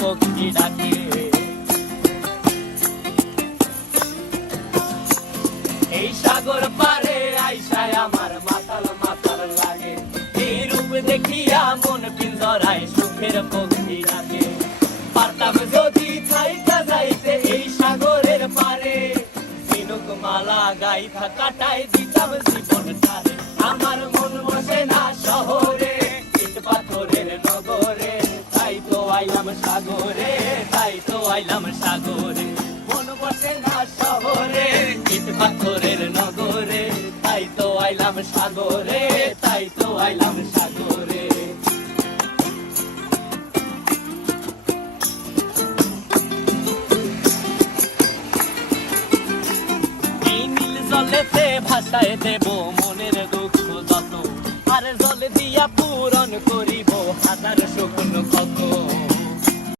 পক্ষী ডাকে। এই সাগর পারে আইসায় আমার মাতাল মাতাল লাগে, এই রূপ দেখিয়া মন পিঞ্জরায় সুখের পক্ষী ডাকে। পারতাম যদি থাইকা যাইতে এই সাগরের পারে, ঝিনুক মালা গাইথা কাটাই দিতাম জীবনটারে। আমার মন বসে না শহরে, ইট পাথরের নগরে, তাই তো আইলাম সাগরে, তাই তো আইলাম সাগরে। মন বসে না শহরে, ইট পাথরের নগরে, তাই তো আইলাম সাগরে, তাই তো আইলাম সাগরে। জলেতে ভাসায় দেব মনের দুঃখ যত, আর জল দিয়া পূরণ করিব হাজার শুকনো ক্ষত।